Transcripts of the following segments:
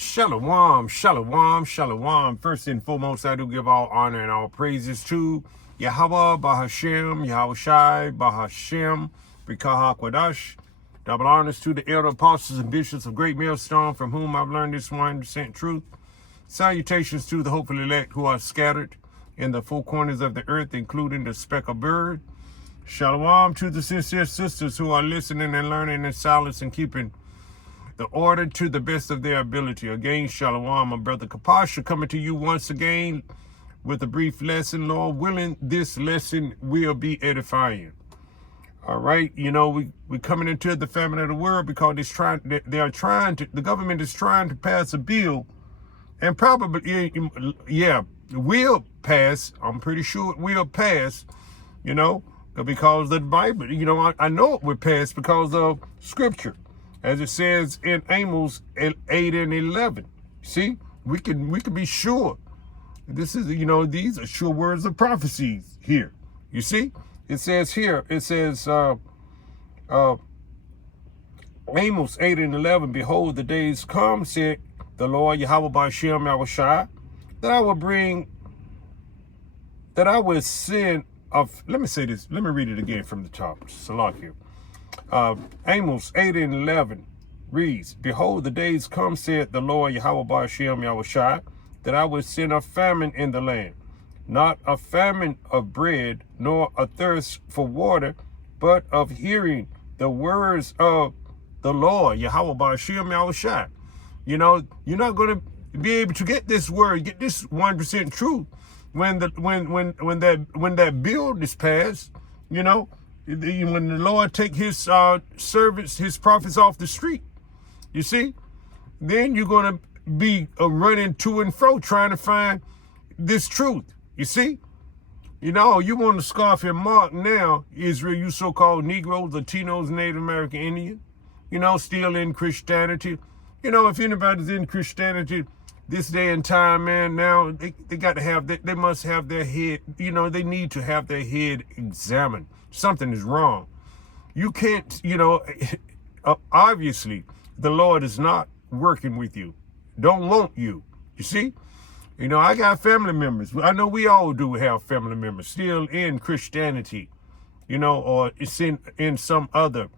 Shalom, shalom, shalom. First and foremost, I do give all honor and all praises to Yahweh, Bahashem, Yahweh Shai, Bahashem, B'Kah HaKwadash. Double honors to the elder apostles and bishops of Great Millstone, from whom I've learned this 100% truth. Salutations to the hopeful elect who are scattered in the four corners of the earth, including the speckled bird. Shalom to the sincere sisters who are listening and learning in silence and keeping the order to the best of their ability. Again, shalom, my brother Kapasha, coming to you once again with a brief lesson. Lord willing, this lesson will be edifying. All right, we're coming into the famine of the world because the government is trying to pass a bill, and probably, will pass. I'm pretty sure it will pass, because of the Bible. I know it will pass because of Scripture. As it says in Amos 8 and 11. See, we can be sure. This is, these are sure words of prophecies here. You see, it says here, Amos 8 and 11, behold, the days come, said the Lord, Yahweh Ba'Shem Yahweh Shai, that I will send of, let me say this, let me read it again from the top. Salakia. Amos 8 and 11 reads, behold, the days come, said the Lord, Yahweh Ba'Shem Yahweh Shai, that I will send a famine in the land, not a famine of bread, nor a thirst for water, but of hearing the words of the Lord, Yahweh Ba'Shem Yahweh Shai. You're not going to be able to get this word, get this 100% truth when that bill is passed, when the Lord take his servants, his prophets off the street, you see, then you're going to be running to and fro trying to find this truth. You see, you want to scoff and mock now, Israel, you so-called Negroes, Latinos, Native American Indian, still in Christianity. If anybody's in Christianity this day and time, man, now they got to have, they must have their head, they need to have their head examined. Something is wrong. You can't, obviously the Lord is not working with you. Don't want you. You see? I got family members. I know we all do have family members still in Christianity, or it's in some other,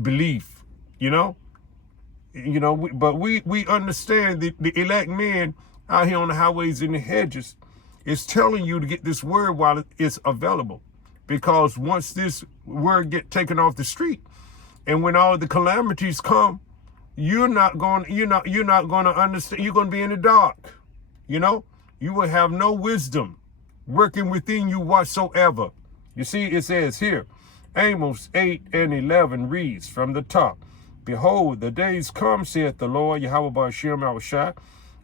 belief, but we understand that the elect men out here on the highways and the hedges is telling you to get this word while it's available, because once this word get taken off the street, and when all the calamities come, you're not going to understand. You're going to be in the dark. You will have no wisdom working within you whatsoever. You see, it says here, Amos 8 and 11 reads from the top, behold, the days come, saith the Lord, Yahweh Ba'Shem Yahweh Shai,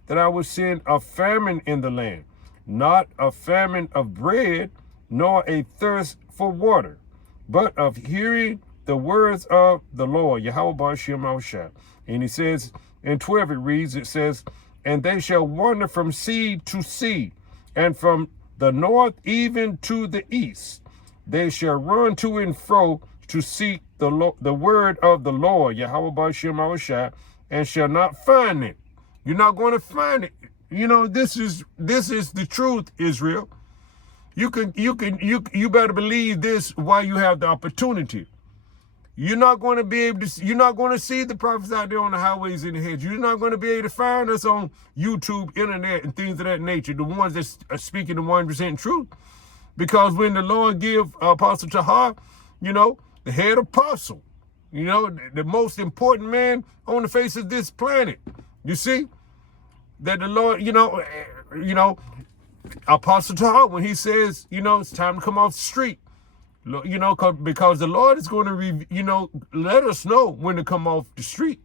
that I will send a famine in the land, not a famine of bread, nor a thirst for water, but of hearing the words of the Lord, Yahweh Ba'Shem Yahweh Shai. And he says, in 12 it says, and they shall wander from sea to sea, and from the north even to the east. They shall run to and fro to seek the word of the Lord, Yahweh Ba'Shem Yahweh Shai, and shall not find it. You're not going to find it. This is the truth, Israel. You better believe this while you have the opportunity. You're not going to be able to, you're not going to see the prophets out there on the highways and the hedges. You're not going to be able to find us on YouTube, internet, and things of that nature, the ones that are speaking the 100% truth. Because when the Lord give Apostle Tahar, the head apostle, the most important man on the face of this planet, you see, that the Lord, Apostle Tahar, when he says, it's time to come off the street, because the Lord is going to, let us know when to come off the street.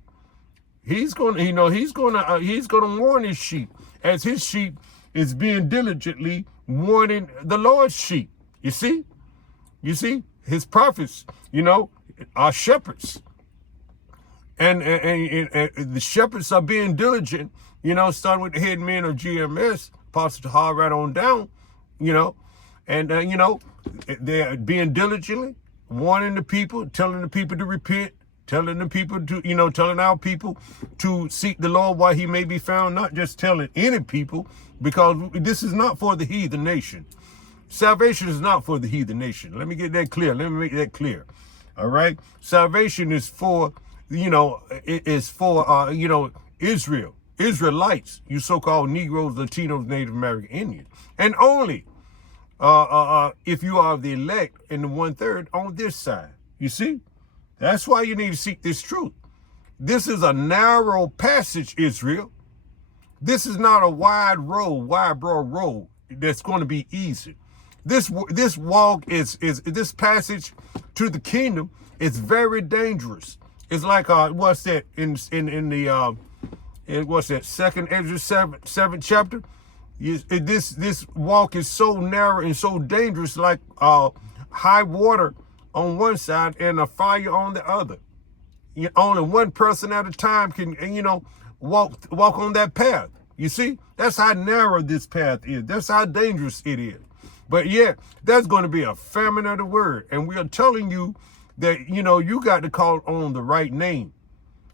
He's going to, he's going to warn his sheep, as his sheep is being diligently warning the Lord's sheep. You see, his prophets, are shepherds, and the shepherds are being diligent. Starting with the head men of GMS, Apostle Tahar, right on down, and they're being diligently warning the people, telling the people to repent, telling the people to, telling our people to seek the Lord while he may be found, not just telling any people, because this is not for the heathen nation. Salvation is not for the heathen nation. Let me get that clear. Let me make that clear. All right. Salvation is for, it is for, Israel, Israelites, you so-called Negroes, Latinos, Native American Indians, and only if you are the elect in the 1/3 on this side. You see, that's why you need to seek this truth. This is a narrow passage, Israel. This is not a wide broad road that's going to be easy. This walk is this passage to the kingdom is very dangerous. It's like what's that in the what's that, second Ezra 7th chapter? This walk is so narrow and so dangerous, like high water on one side and a fire on the other. Only one person at a time can, walk on that path. You see, that's how narrow this path is. That's how dangerous it is. But yeah, there's going to be a famine of the word, and we are telling you that you got to call on the right name.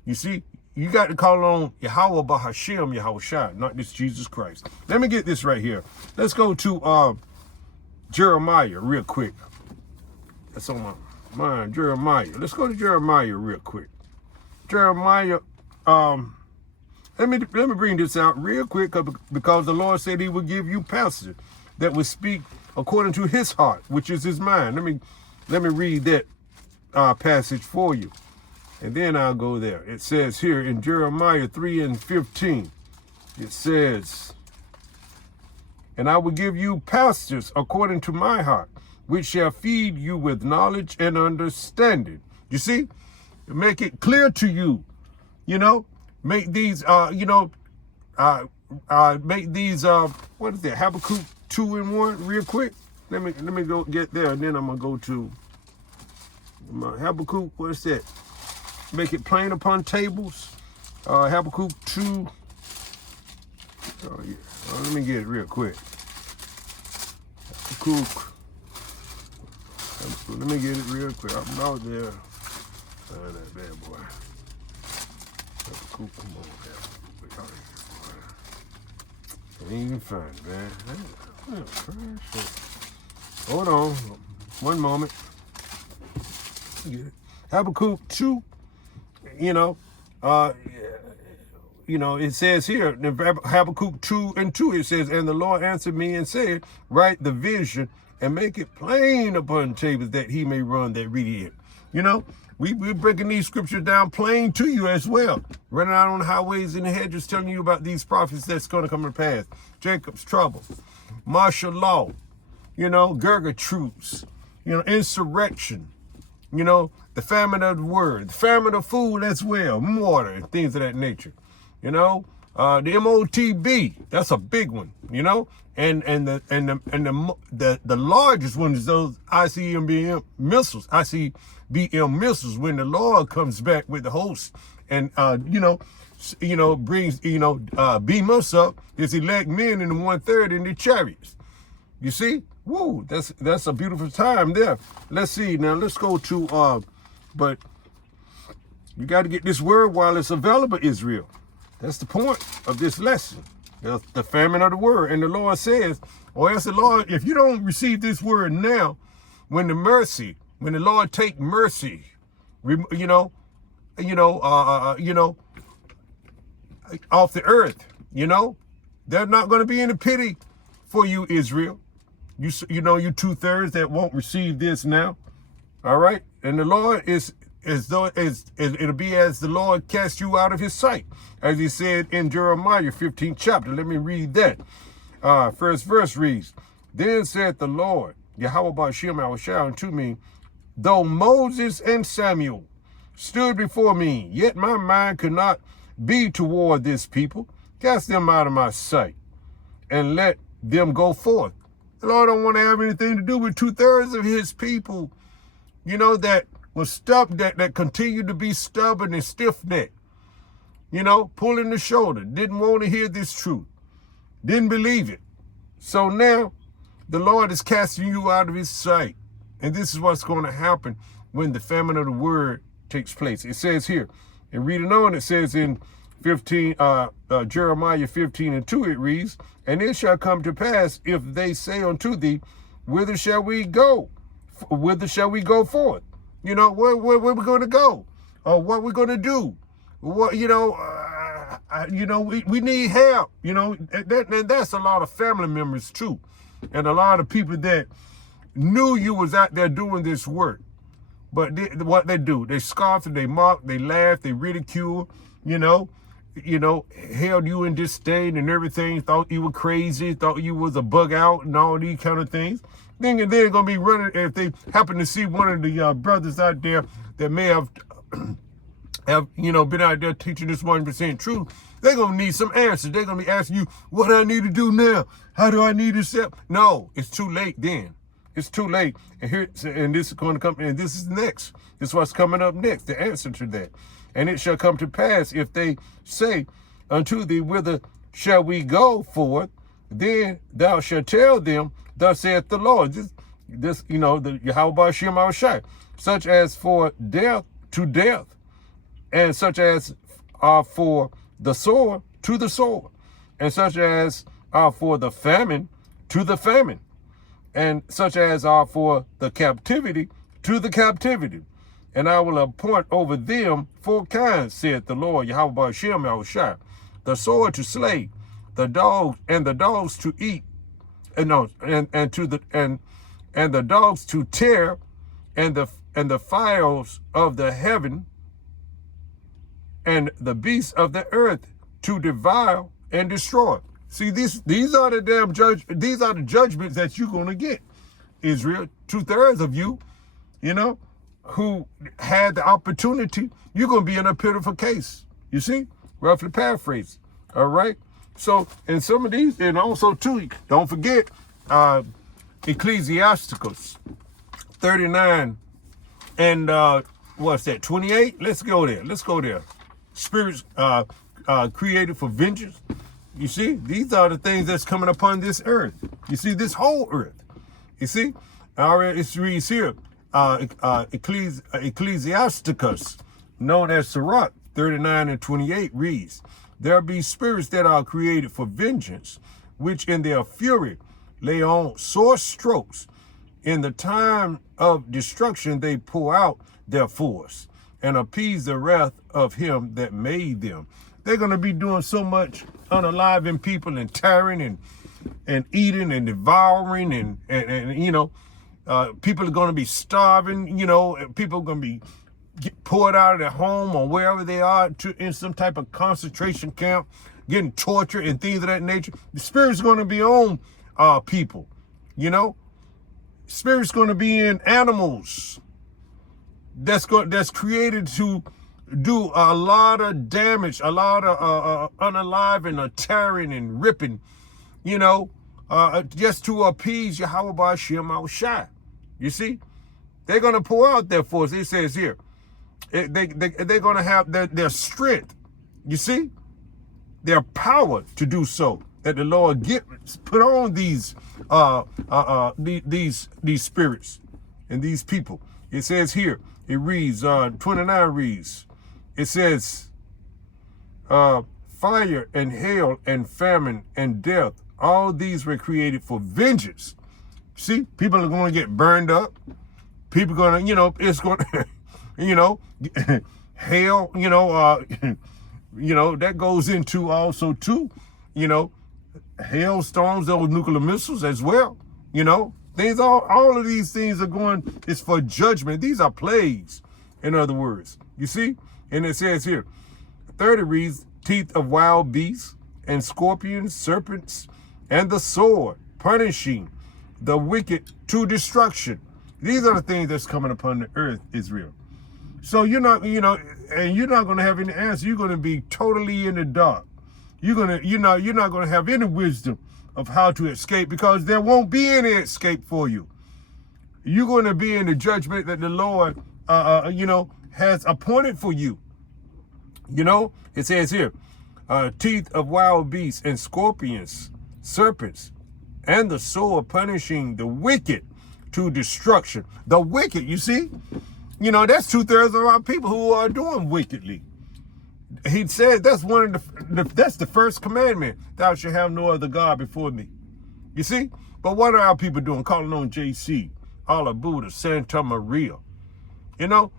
You see, you got to call on Yahweh Bahashem Yahushua, not this Jesus Christ. Let me get this right here. Let's go to Jeremiah real quick. That's on my mind, Jeremiah. Let's go to Jeremiah real quick. Jeremiah, let me bring this out real quick, because the Lord said he would give you pastors that would speak according to his heart, which is his mind. Let me read that passage for you, and then I'll go there. It says here in Jeremiah 3:15, it says, "And I will give you pastors according to my heart, which shall feed you with knowledge and understanding." You see, make it clear to you, make these, make these, what is that, Habakkuk 2:1 real quick. Let me go get there, and then I'm going to go to my Habakkuk, what's that? Make it plain upon tables. Habakkuk 2. Oh, yeah. Let me get it real quick. Habakkuk. Let me get it real quick. I'm out there. Find that bad boy. Habakkuk, come on now. I ain't even find it, man. Hold on. One moment. Get it. Habakkuk 2. It says here in Habakkuk 2:2, it says, "And the Lord answered me and said, write the vision and make it plain upon tables, that he may run that read it." We're breaking these scriptures down plain to you as well. Running out on the highways and the hedges, telling you about these prophets that's going to come to pass. Jacob's trouble, martial law, Gerger truths, insurrection, the famine of the word, the famine of food as well, water and things of that nature. The MOTB, that's a big one, and the largest one is those ICBM missiles, when the Lord comes back with the host and brings beam us up, his elect men in the 1/3 in the chariots. You see, woo, that's a beautiful time there. Let's see now. Let's go to but you got to get this word while it's available, Israel. That's the point of this lesson. The famine of the word. And the Lord says, or else the Lord, if you don't receive this word now, when the Lord take mercy, off the earth, there's not going to be any pity for you, Israel. You 2/3 that won't receive this now. All right. And the Lord it'll be as the Lord cast you out of his sight, as he said in Jeremiah 15th chapter. Let me read that. First verse reads, "Then said the Lord, Yahweh Ba'ashem Yahushua unto me, though Moses and Samuel stood before me, yet my mind could not be toward this people. Cast them out of my sight and let them go forth." The Lord don't want to have anything to do with 2/3 of his people, that was stubborn, that continued to be stubborn and stiff-necked, pulling the shoulder, didn't want to hear this truth, didn't believe it. So now the Lord is casting you out of his sight. And this is what's going to happen when the famine of the word takes place. It says here, and reading on, it says in Jeremiah 15:2, it reads, and it shall come to pass, if they say unto thee, whither shall we go? Whither shall we go forth? You know, where we going to go? Or what we're going to do? What, we need help. You know, and that's a lot of family members too. And a lot of people that knew you was out there doing this work. But what they do, they scoff and they mock, they laugh, they ridicule, held you in disdain and everything, thought you were crazy, thought you was a bug out and all these kind of things. Then they're going to be running, if they happen to see one of the brothers out there that may have been out there teaching this 100% truth, they're going to need some answers. They're going to be asking you, what do I need to do now? How do I need to step? No, it's too late then. It's too late. And this is going to come, and this is next. This is what's coming up next, the answer to that. And it shall come to pass, if they say unto thee, whither shall we go forth? Then thou shalt tell them, thus saith the Lord. The Yahweh Shem Shai, such as for death to death, and such as are for the sword to the sword, and such as are for the famine to the famine, and such as are for the captivity to the captivity. And I will appoint over them 4 kinds, saith the Lord, Yahweh Shem Shai, the sword to slay, the dogs to eat, and the dogs to tear, and the fowls of the heaven, and the beasts of the earth to devour and destroy. See, these are the these are the judgments that you're going to get, Israel. 2/3 of you, who had the opportunity, you're going to be in a pitiful case. You see, roughly paraphrase. All right. So, and some of these, and also too, don't forget, Ecclesiasticus 39 and what's that, 28? Let's go there. Spirits created for vengeance. You see, these are the things that's coming upon this earth. You see, this whole earth. You see, all right, it reads here, Ecclesiasticus, known as Sirach 39 and 28 reads, there be spirits that are created for vengeance, which in their fury lay on sore strokes. In the time of destruction, they pour out their force and appease the wrath of him that made them. They're going to be doing so much unaliving people and tearing and eating and devouring and people are going to be starving, and people are going to be poured out of their home or wherever they are in some type of concentration camp, getting tortured and things of that nature. The spirit's going to be on people, Spirit's going to be in animals that's created to do a lot of damage, a lot of unaliving or tearing and ripping, just to appease Yahweh Shem Shai. You see, they're going to pour out their force. It says here, they're going to have their strength. You see, their power to do so. That the Lord put on these spirits and these people. It says here, it reads, 29 reads, it says, fire and hail and famine and death, all these were created for vengeance. See, people are going to get burned up. People are going to, it's going to, hail, that goes into also too, hailstones, those nuclear missiles as well, things, all of these things it's for judgment. These are plagues, in other words, you see? And it says here, 30 reads, teeth of wild beasts and scorpions, serpents, and the sword, punishing the wicked to destruction. These are the things that's coming upon the earth, Israel. So you're not, and you're not going to have any answer. You're going to be totally in the dark. You're not going to have any wisdom of how to escape, because there won't be any escape for you. You're going to be in the judgment that the Lord, has appointed for you. It says here, teeth of wild beasts and scorpions, serpents, and the sword, punishing the wicked to destruction. The wicked, you see? You know, that's 2/3 of our people who are doing wickedly. He said that's one of that's the first commandment. Thou shalt have no other God before me. You see? But what are our people doing? Calling on JC, Allah Buddha, Santa Maria. You know,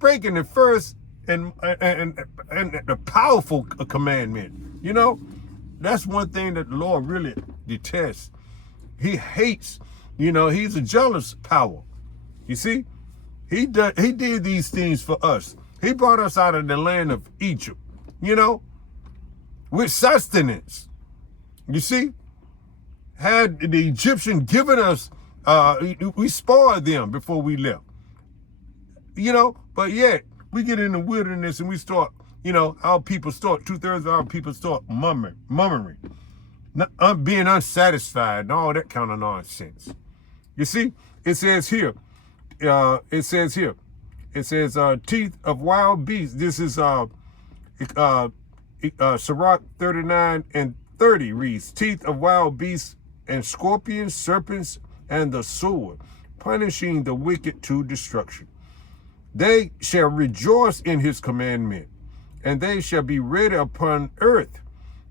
breaking the first and the powerful commandment. You know, that's one thing that the Lord really detests. He hates, you know, he's a jealous power. You see? He did these things for us. He brought us out of the land of Egypt, you know, with sustenance. You see? Had the Egyptian given us, we spoiled them before we left. You know, but yet we get in the wilderness and we start, you know, our people start, 2/3 of our people start murmuring, being unsatisfied and all that kind of nonsense. You see? It says here, teeth of wild beasts. This is Sirach 39 and 30 reads, teeth of wild beasts and scorpions, serpents, and the sword, punishing the wicked to destruction. They shall rejoice in his commandment, and they shall be ready upon earth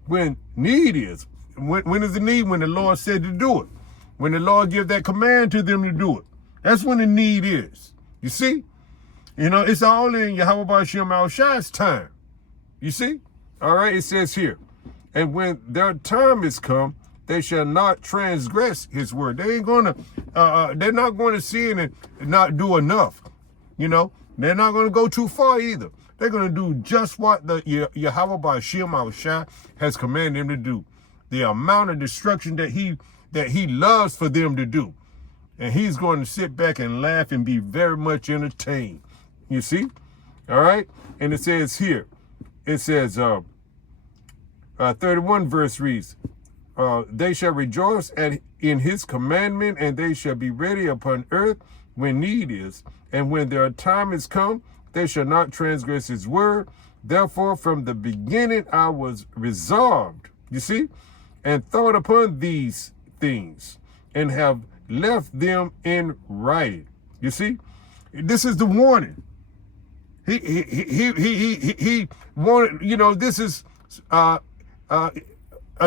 when need is. When is the need? When the Lord said to do it. When the Lord give that command to them to do it. That's when the need is. You see? You know, it's all in Yahweh Ba'ashem Al-Shai's time. You see? All right, it says here, and when their time is come, they shall not transgress his word. They ain't gonna, they're not going to sin and not do enough. You know, they're not going to go too far either. They're going to do just what the Yahweh Ba'ashem Al-Shai has commanded them to do. The amount of destruction that he loves for them to do. And he's going to sit back and laugh and be very much entertained. You see? All right? And it says here, it says, 31 verse reads, they shall rejoice in his commandment, and they shall be ready upon earth when need is. And when their time is come, they shall not transgress his word. Therefore, from the beginning I was resolved, you see, and thought upon these things, and have left them in writing. You see, this is the warning. He wanted, you know, this is as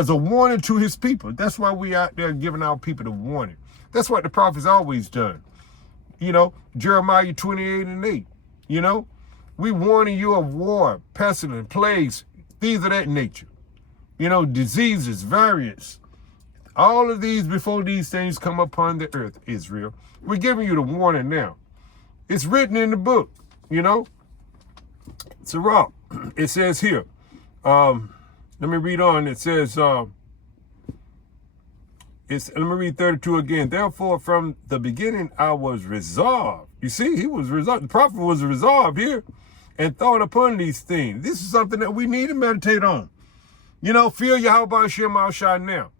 a warning to his people. That's why we out there giving our people the warning. That's what the prophets always done. You know, Jeremiah 28 and 8. You know, we warning you of war, pestilence, plagues, things of that nature. You know, diseases, variants. All of these before these things come upon the earth, Israel. We're giving you the warning now. It's written in the book, you know. Sirach, it says here, let me read on. It says, let me read 32 again. Therefore, from the beginning, I was resolved. You see, he was resolved. The prophet was resolved here and thought upon these things. This is something that we need to meditate on. You know, fear Yahweh Ba'ashem Al-Shai now.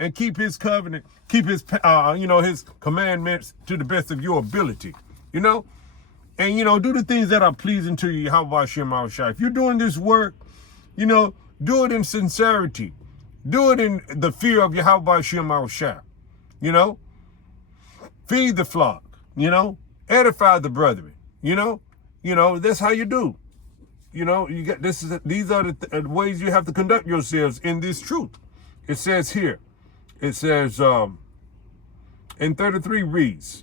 And keep his covenant, keep his, his commandments to the best of your ability, you know? And, you know, do the things that are pleasing to you, Yahweh Ba'ashem Al-Shai. If you're doing this work, you know, do it in sincerity. Do it in the fear of Yahweh Ba'ashem Al-Shai, you know? Feed the flock, you know? Edify the brethren, you know? You know, that's how you do. You know, you get these are the ways you have to conduct yourselves in this truth. It says here, it says, in 33 reads,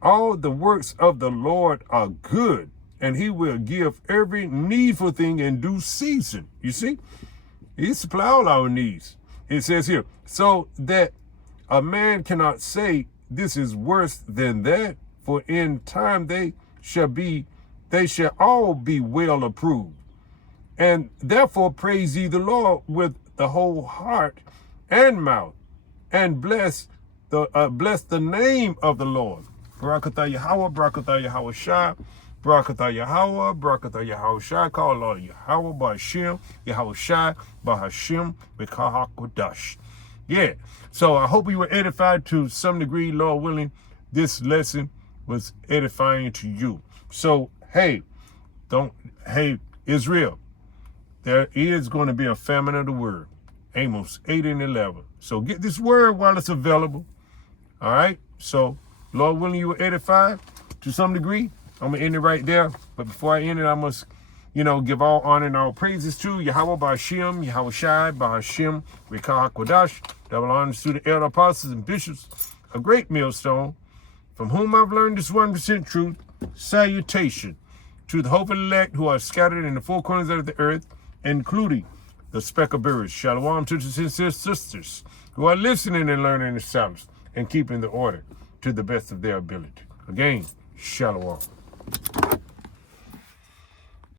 all the works of the Lord are good, and he will give every needful thing in due season. You see, he supply all our needs. It says here, so that a man cannot say this is worse than that, for in time they shall all be well approved. And therefore praise ye the Lord with the whole heart and mouth, and bless the name of the Lord. Barakatah Yahweh, Barakatah Yahweh Shai, Barakatah Yahweh, Barakatah Yahweh Shai, call Lord Yahweh Ba'ashem, Yahweh Shai, Ba'ashem, B'kahakodash. Yeah, so I hope you were edified to some degree, Lord willing. This lesson was edifying to you. So, hey, Israel, there is going to be a famine of the word. Amos 8 and 11. So get this word while it's available. All right. So, Lord willing, you were edified to some degree. I'm going to end it right there. But before I end it, I must, give all honor and all praises to Yahweh Ba'Shem, Yahweh Shai, Ba'Shem, Rekah HaKodash. Double honors to the elder apostles and bishops, a great millstone, from whom I've learned this 1% truth. Salutation to the hopeful elect who are scattered in the four corners of the earth, including the speckled birds. Shalom to the sincere sisters who are listening and learning the silence and keeping the order to the best of their ability. Again, shalom.